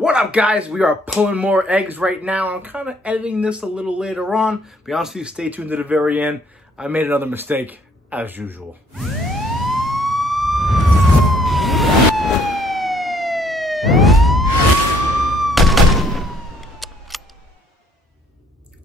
What up, guys? We are pulling more eggs right now. I'm kind of editing this a little later on. Be honest with you, stay tuned to the very end. I made another mistake, as usual.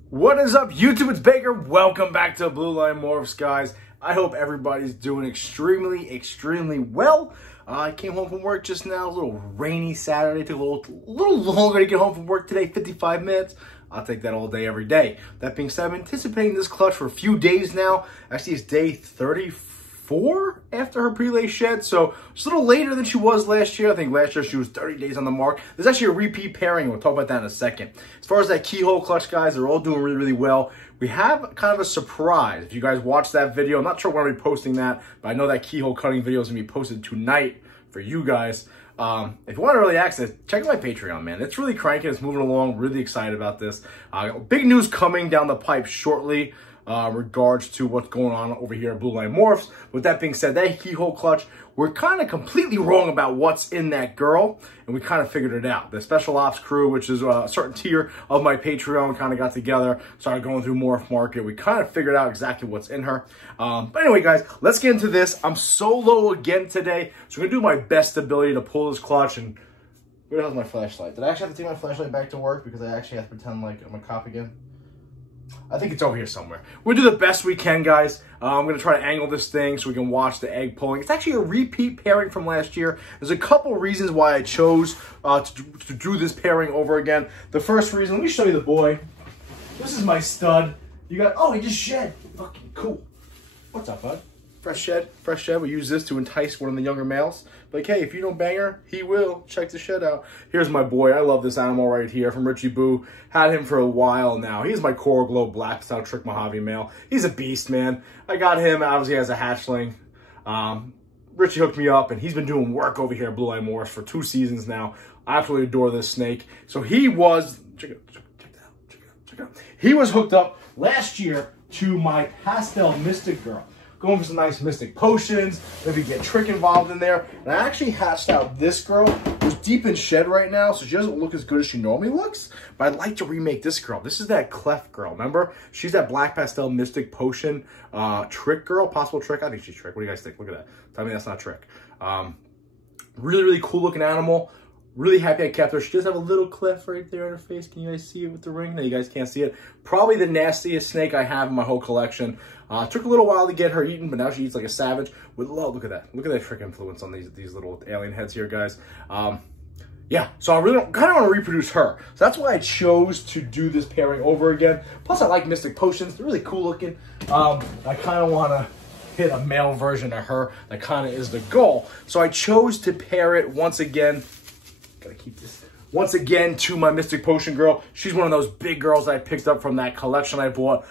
What is up, YouTube? It's Baker. Welcome back to Blue Line Morphs, guys. I hope everybody's doing extremely well. I came home from work just now, a little rainy Saturday. Took a little longer to get home from work today, 55 minutes. I'll take that all day, every day. That being said, I'm anticipating this clutch for a few days now. Actually, it's day 34 after her prelay shed, so it's a little later than she was last year. I think last year she was 30 days on the mark. There's actually a repeat pairing. We'll talk about that in a second. As far as that keyhole clutch, guys, they're all doing really well. We have kind of a surprise. If you guys watched that video, I'm not sure when I'll be posting that, but I know that keyhole cutting video is going to be posted tonight for you guys. If you want to really access, check out my Patreon, man. It's really cranking. It's moving along. Really excited about this. Big news coming down the pipe shortly. Regards to what's going on over here at Blue Line Morphs. With that being said, that keyhole clutch, we're kind of completely wrong about what's in that girl, and we kind of figured it out. The special ops crew, which is a certain tier of my Patreon, kind of got together, started going through Morph Market. We kind of figured out exactly what's in her. But anyway, guys, let's get into this. I'm solo again today, so I'm going to do my best ability to pull this clutch. And where the hell's my flashlight? Did I actually have to take my flashlight back to work because I actually have to pretend like I'm a cop again? I think it's over here somewhere. We'll do the best we can, guys. I'm going to try to angle this thing so we can watch the egg pulling. It's actually a repeat pairing from last year. There's a couple reasons why I chose to do this pairing over again. The first reason, let me show you the boy. This is my stud. You got, oh, he just shed. Fucking cool. What's up, bud? Fresh shed, fresh shed. We use this to entice one of the younger males. Like, hey, if you don't bang her, he will. Check the shed out. Here's my boy. I love this animal right here from Richie Boo. Had him for a while now. He's my Coral Glow Black Style Trick Mojave male. He's a beast, man. I got him, obviously, as a hatchling. Richie hooked me up, and he's been doing work over here at Blue Line Morphs for 2 seasons now. I absolutely adore this snake. So he was, check it out. He was hooked up last year to my Pastel Mystic girl. Going for some nice Mystic potions, maybe get Trick involved in there. And I actually hatched out this girl, who's deep in shed right now, so she doesn't look as good as she normally looks. But I'd like to remake this girl. This is that Clef girl, remember? She's that Black Pastel Mystic potion Trick girl, possible Trick. I think she's Trick. What do you guys think? Look at that. Tell me that's not Trick. Really cool looking animal. Really happy I kept her. She does have a little cleft right there on her face. Can you guys see it with the ring? No, you guys can't see it. Probably the nastiest snake I have in my whole collection. Took a little while to get her eaten, but now she eats like a savage. With love, look at that. Look at that trick influence on these little alien heads here, guys. Yeah, so I really kind of want to reproduce her. So that's why I chose to do this pairing over again. Plus, I like Mystic potions. They're really cool looking. I kind of want to hit a male version of her. That kind of is the goal. So I chose to pair it once again. Gotta keep this. Once again, to my Mystic Potion girl. She's one of those big girls I picked up from that collection I bought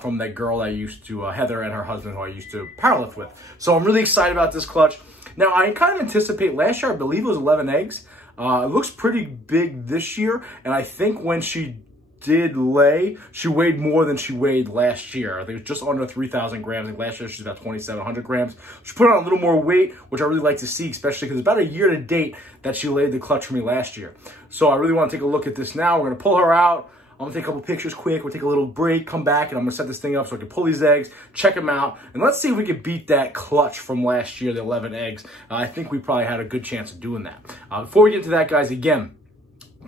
from that girl I used to, Heather and her husband, who I used to powerlift with. So I'm really excited about this clutch. Now, I kind of anticipate, last year, I believe it was 11 eggs. It looks pretty big this year, and I think when she did lay, she weighed more than she weighed last year. I think it was just under 3,000 grams. I think last year she's about 2,700 grams. She put on a little more weight, which I really like to see, especially because it's about a year to date that she laid the clutch for me last year. So I really want to take a look at this now. We're going to pull her out. I'm going to take a couple pictures quick. We'll take a little break, come back, and I'm going to set this thing up so I can pull these eggs, check them out, and let's see if we can beat that clutch from last year, the 11 eggs. I think we probably had a good chance of doing that. Before we get into that, guys, again,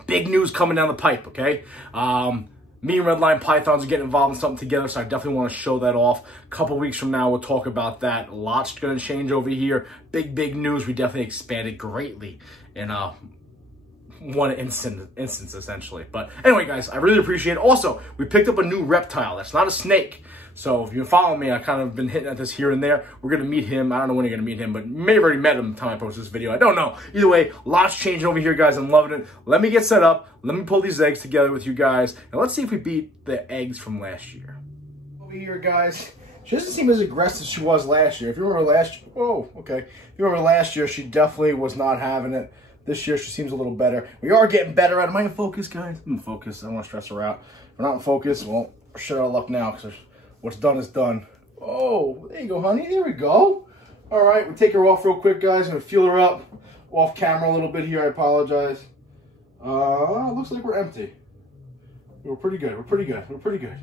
big news coming down the pipe, okay? Me and Redline Pythons are getting involved in something together, so I definitely want to show that off. A couple weeks from now, we'll talk about that. Lots going to change over here. Big news. We definitely expanded greatly in one instance, essentially. But anyway, guys, I really appreciate it. Also, we picked up a new reptile. That's not a snake. So if you follow me, I've kind of been hitting at this here and there. We're going to meet him. I don't know when you're going to meet him, but you may have already met him the time I post this video. I don't know. Either way, lots changing over here, guys. I'm loving it. Let me get set up. Let me pull these eggs together with you guys. And let's see if we beat the eggs from last year. Over here, guys. She doesn't seem as aggressive as she was last year. If you remember last year, whoa, okay. If you remember last year, she definitely was not having it. This year, she seems a little better. We are getting better at it. Am I in focus, guys? I'm in focus. I don't want to stress her out. If we're not in focus, well, shut our luck now because what's done is done. Oh, there you go, honey. There we go. All right, we'll take her off real quick, guys. I'm going to fuel her up off camera a little bit here. I apologize. Looks like we're empty. We're pretty good. We're pretty good. We're pretty good.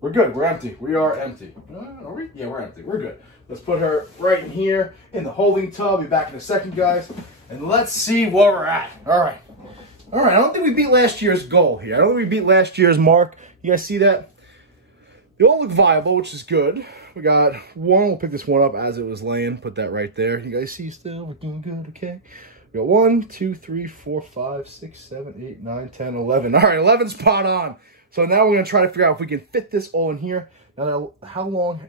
We're good. We're empty. We are empty. Are we? Yeah, we're empty. We're good. Let's put her right in here in the holding tub. Be back in a second, guys. And let's see where we're at. All right. All right. I don't think we beat last year's goal here. I don't think we beat last year's mark. You guys see that? They all look viable, which is good. We got one. We'll pick this one up as it was laying. Put that right there. You guys see still? We're doing good, okay? We got 1, 2, 3, 4, 5, 6, 7, 8, 9, 10, 11. All right, 11 spot on. So now we're going to try to figure out if we can fit this all in here. Now, how long?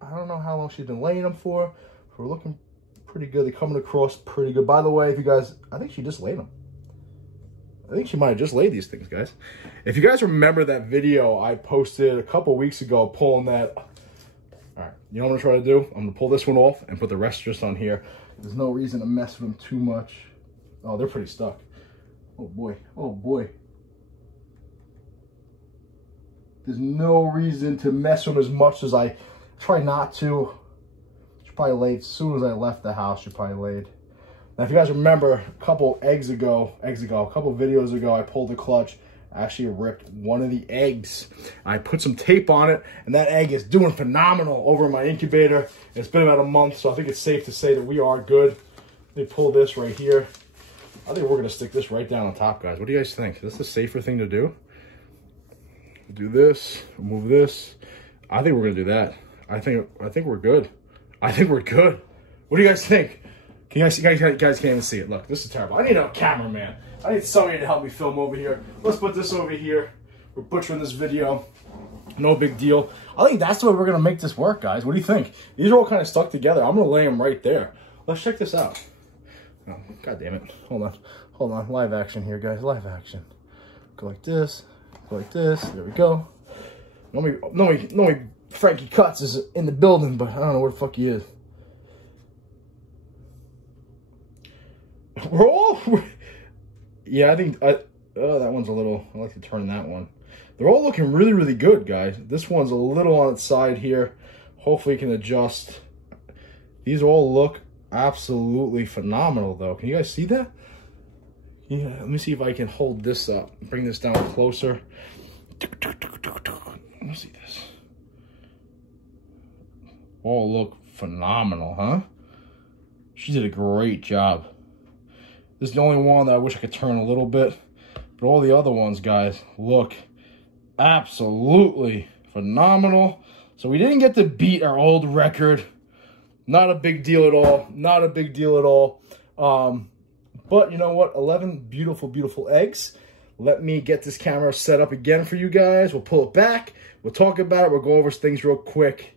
I don't know how long she's been laying them for. We're looking pretty good. They're coming across pretty good. By the way, if you guys, I think she just laid them. I think she might have just laid these things, guys. If you guys remember that video I posted a couple weeks ago pulling that. All right, you know what I'm going to try to do? I'm going to pull this one off and put the rest just on here. There's no reason to mess with them too much. Oh, they're pretty stuck. Oh, boy. Oh, boy. There's no reason to mess with them as much as I try not to. She probably laid as soon as I left the house. She probably laid. Now, if you guys remember, a couple videos ago, I pulled the clutch. I actually ripped one of the eggs. I put some tape on it, and that egg is doing phenomenal over in my incubator. It's been about a month, so I think it's safe to say that we are good. They pull this right here. I think we're going to stick this right down on top, guys. What do you guys think? Is this the safer thing to do? Do this, move this. I think we're going to do that. I think we're good. I think we're good. What do you guys think? Can you guys can't even see it. Look, this is terrible. I need a cameraman. I need somebody to help me film over here. Let's put this over here. We're butchering this video. No big deal. I think that's the way we're going to make this work, guys. What do you think? These are all kind of stuck together. I'm going to lay them right there. Let's check this out. Oh, God damn it. Hold on. Hold on. Live action here, guys. Live action. Go like this. Go like this. There we go. Normally Frankie Cutts is in the building, but I don't know where the fuck he is. We're all... Yeah, I think... that one's a little... I like to turn that one. They're all looking really, really good, guys. This one's a little on its side here. Hopefully, it can adjust. These all look absolutely phenomenal, though. Can you guys see that? Yeah, let me see if I can hold this up. Bring this down closer. Let me see this. All look phenomenal, huh? She did a great job. This is the only one that I wish I could turn a little bit. But all the other ones, guys, look absolutely phenomenal. So we didn't get to beat our old record. Not a big deal at all. Not a big deal at all. But you know what? 11 beautiful, beautiful eggs. Let me get this camera set up again for you guys. We'll pull it back. We'll talk about it. We'll go over things real quick.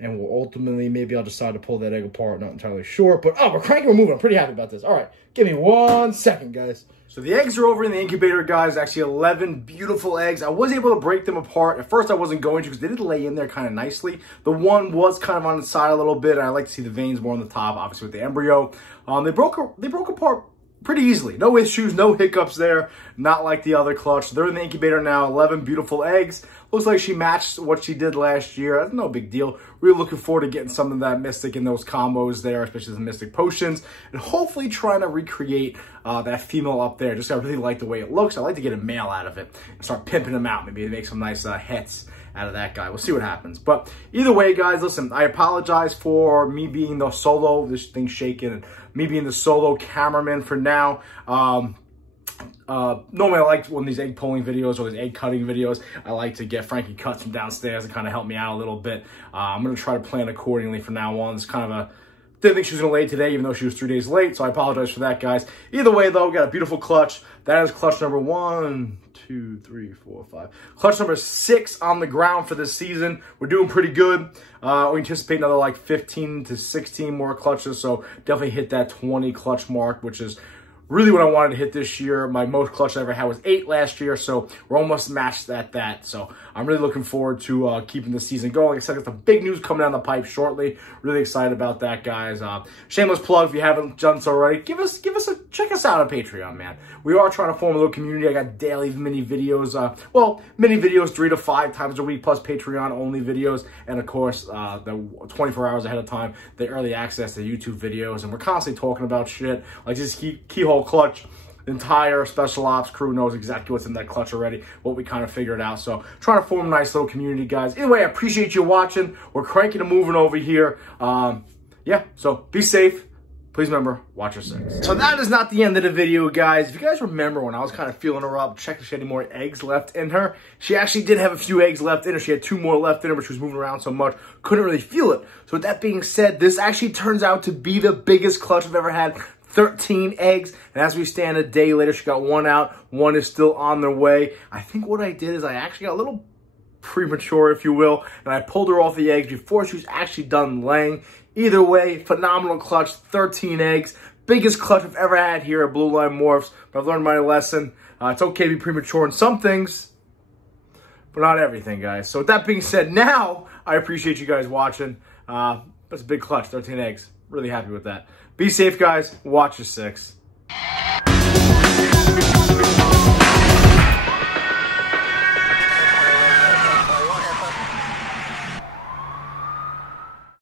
And we'll ultimately, maybe I'll decide to pull that egg apart. Not entirely sure. But, oh, we're cranking, we're moving. I'm pretty happy about this. All right. Give me 1 second, guys. So the eggs are over in the incubator, guys. Actually, 11 beautiful eggs. I was able to break them apart. At first, I wasn't going to because they did lay in there kind of nicely. The one was kind of on the side a little bit. And I like to see the veins more on the top, obviously, with the embryo. They broke apart pretty easily. No issues, no hiccups there. Not like the other clutch. They're in the incubator now. 11 beautiful eggs. Looks like she matched what she did last year. That's no big deal. Really looking forward to getting some of that Mystic in those combos there, especially the Mystic Potions. And hopefully trying to recreate that female up there. Just I really like the way it looks. I like to get a male out of it and start pimping him out. Maybe make some nice hits out of that guy. We'll see what happens. But either way, guys, listen, I apologize for me being the solo, this thing shaking, and me being the solo cameraman for now. Normally I like when these egg pulling videos or these egg cutting videos, I like to get Frankie Cutts from downstairs and kind of help me out a little bit. I'm going to try to plan accordingly from now on. It's kind of a... Didn't think she was going to lay today, even though she was 3 days late, so I apologize for that, guys. Either way, though, we got a beautiful clutch. That is clutch number 1, 2, 3, 4, 5. Clutch number 6 on the ground for this season. We're doing pretty good. We anticipate another like 15 to 16 more clutches, so definitely hit that 20 clutch mark, which is really what I wanted to hit this year. My most clutch I ever had was 8 last year, so we're almost matched at that. So I'm really looking forward to keeping the season going. Like I said, got some big news coming down the pipe shortly. Really excited about that, guys. Shameless plug, if you haven't done so already, check us out on Patreon, man. We are trying to form a little community. I got daily mini videos, mini videos 3 to 5 times a week, plus Patreon only videos, and of course the 24 hours ahead of time, the early access to YouTube videos. And we're constantly talking about shit like this keyhole clutch. The entire special ops crew knows exactly what's in that clutch already, what we kind of figured out. So trying to form a nice little community, guys. Anyway, I appreciate you watching. We're cranking and moving over here. Yeah, so be safe. Please remember, watch your 6. So that is not the end of the video, guys. If you guys remember when I was kind of feeling her up, checking if she had any more eggs left in her, she actually did have a few eggs left in her. She had 2 more left in her, but she was moving around so much, couldn't really feel it. So with that being said, this actually turns out to be the biggest clutch I've ever had. 13 eggs, and as we stand a day later, she got 1 out, 1 is still on their way. I think what I did is I actually got a little premature, if you will, and I pulled her off the eggs before she was actually done laying. Either way, phenomenal clutch, 13 eggs, biggest clutch I've ever had here at Blue Line Morphs, but I've learned my lesson. It's okay to be premature in some things, but not everything, guys. So with that being said, now I appreciate you guys watching. That's a big clutch, 13 eggs. Really happy with that. Be safe, guys. Watch your 6.